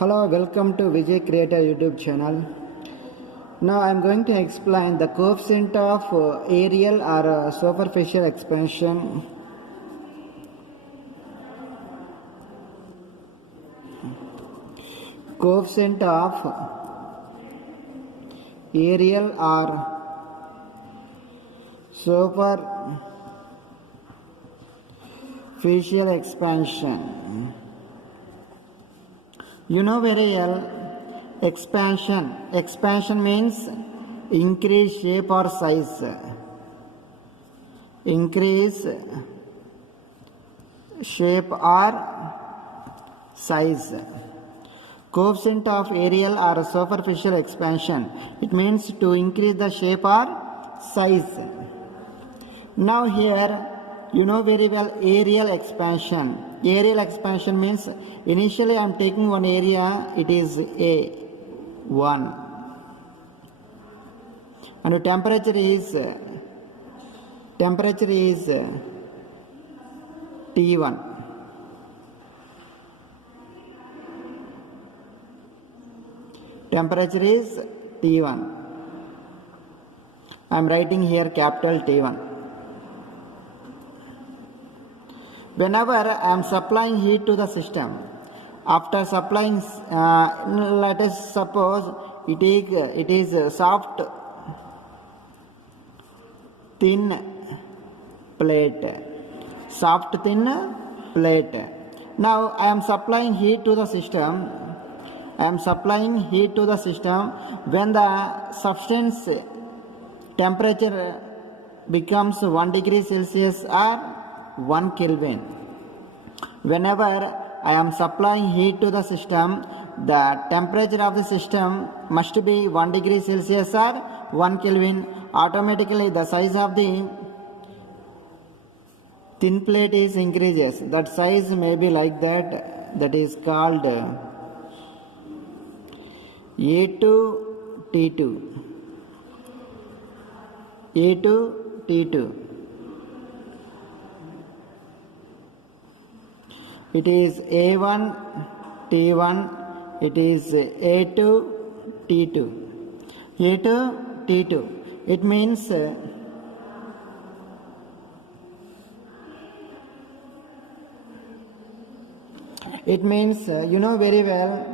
Hello, welcome to Vijay Creator YouTube channel. Now I am going to explain the coefficient of areal or superficial expansion. Coefficient of areal or superficial expansion. You know very well, expansion means increase shape or size. Increase shape or size. Coefficient of areal or superficial expansion, it means to increase the shape or size. Now here you know very well areal expansion. Areal expansion means initially I am taking one area, it is A1, and the temperature is T1. Temperature is T1. I am writing here capital T1. Whenever I am supplying heat to the system, after supplying, let us suppose it is soft thin plate. Now I am supplying heat to the system. When the substance temperature becomes 1 degree Celsius or 1 Kelvin. Whenever I am supplying heat to the system, the temperature of the system must be 1 degree Celsius or 1 Kelvin. Automatically the size of the thin plate is increases. That size may be like that. That is called A2T2. It is A1 T1, it is A2 T2. It means you know very well,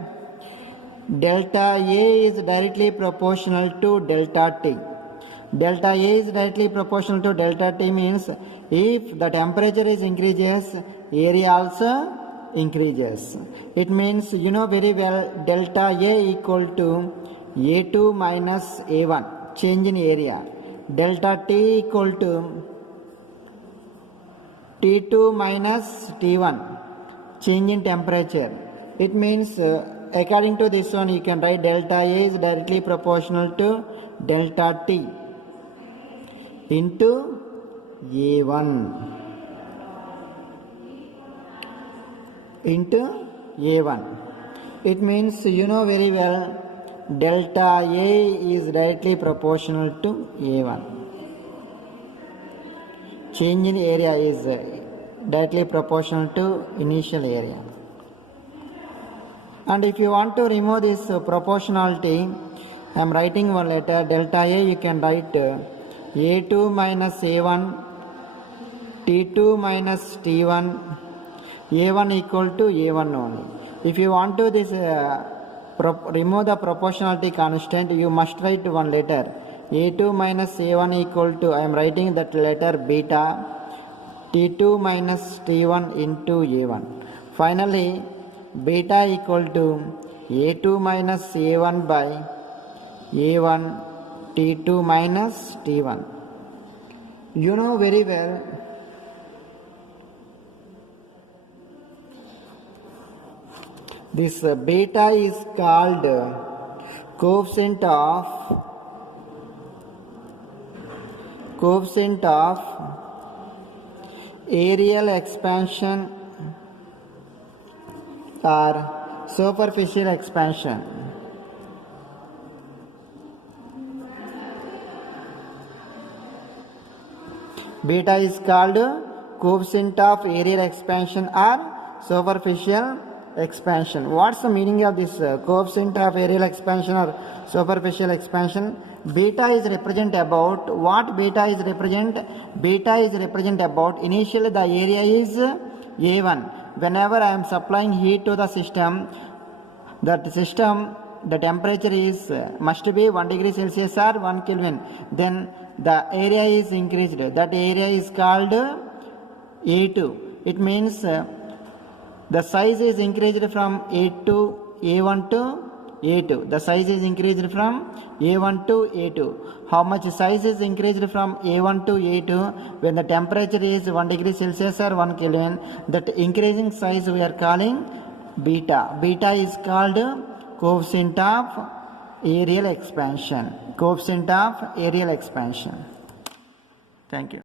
delta A is directly proportional to delta T. Delta A is directly proportional to delta T means if the temperature is increases, area also increases. It means you know very well, delta A equal to A2 minus A1, change in area. Delta T equal to T2 minus T1, change in temperature. It means according to this one you can write delta A is directly proportional to delta T into A1 into A1. It means you know very well, delta A is directly proportional to A1. Change in area is directly proportional to initial area. And if you want to remove this proportionality, I am writing one letter, delta A you can write A2 minus A1, T2 minus T1, A1 equal to A1 only. If you want to this remove the proportionality constant, you must write one letter, A2 minus A1 equal to, I am writing that letter beta, T2 minus T1 into A1. Finally, beta equal to A2 minus A1 by A1 T2 minus T1. You know very well, this beta is called coefficient of areal expansion or superficial expansion. Beta is called coefficient of areal expansion or superficial expansion. What's the meaning of this coefficient of areal expansion or superficial expansion? Beta is represent about what? Beta is represent about initially the area is A1. Whenever I am supplying heat to the system, the temperature is must be 1 degree Celsius or 1 Kelvin. Then the area is increased. That area is called A2. It means the size is increased from A1 to A2. The size is increased from A1 to A2. How much size is increased from A1 to A2? When the temperature is 1 degree Celsius or 1 Kelvin, that increasing size we are calling beta. Beta is called coefficient of areal expansion. Coefficient of areal expansion. Thank you.